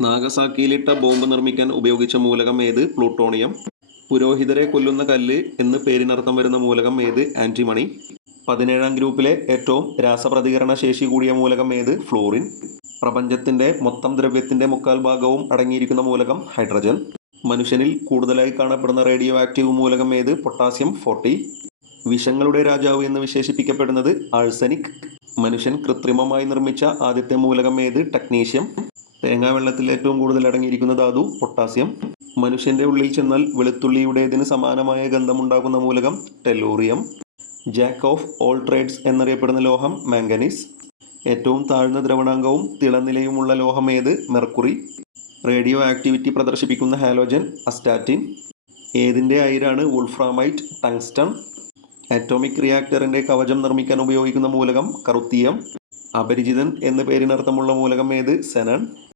നാഗസാക്കിയിലിട്ട bomb നിർമ്മിക്കാൻ ഉപയോഗിച്ച മൂലകം ഏത്? പ്ലൂട്ടോണിയം. പുരോഹിതരെ കൊല്ലുന്ന കല്ല് എന്ന് പേരിനർത്ഥം വരുന്ന മൂലകം ഏത്? ആന്റിമണി. 17-ാം ഗ്രൂപ്പിലെ ഏറ്റവും രാസപ്രതികരണ ശേഷി കൂടിയ മൂലകം ഏത്? ഫ്ലൂറിൻ. പ്രപഞ്ചത്തിന്റെ മൊത്തം ദ്രവ്യത്തിന്റെ 3/4 ഭാഗവും അടങ്ങിയിരിക്കുന്ന മൂലകം ഹൈഡ്രജൻ. മനുഷ്യനിൽ കൂടുതലായി കാണപ്പെടുന്ന റേഡിയോ ആക്റ്റീവ് മൂലകം ഏത്? പൊട്ടാസ്യം 40. വിഷങ്ങളുടെ രാജാവ് എന്ന് വിശേഷിപ്പിക്കപ്പെടുന്നത് ആഴ്സനിക്. മനുഷ്യൻ കൃത്രിമമായി നിർമ്മിച്ച ആദ്യത്തെ മൂലകം ഏത്? ടെക്നീഷ്യം. തേങ്ങാവെള്ളത്തിൽ ഏറ്റവും കൂടുതൽ അടങ്ങിയിരിക്കുന്ന ധാതു പൊട്ടാസ്യം. മനുഷ്യന്റെ ഉള്ളിൽ ചെന്നാൽ വെളുത്തുള്ളിയുടേതിന് സമാനമായ ഗന്ധമുണ്ടാക്കുന്ന മൂലകം tellurium. Jack of all trades എന്നറിയപ്പെടുന്ന ലോഹം മാംഗനീസ്. ഏറ്റവും താഴ്ന്ന ദ്രവണാങ്കവും തിളനിലയുമുള്ള ലോഹം ഏത്? മെർക്കുറി. റേഡിയോ ആക്ടിവിറ്റി പ്രദർശിപ്പിക്കുന്ന ഹാലോജൻ അസ്റ്റാറ്റിൻ. ഏതിൻ്റെ അയിരാണ് വോൾഫ്രാമൈറ്റ്? ടങ്സ്റ്റൺ. ആറ്റോമിക് റിയാക്ടറിന്റെ കവചം നിർമ്മിക്കാൻ ഉപയോഗിക്കുന്ന മൂലകം കറുത്തീയം. അപരിചിതൻ എന്ന പേരിനർത്ഥമുള്ള മൂലകം ഏത്? സെനൺ.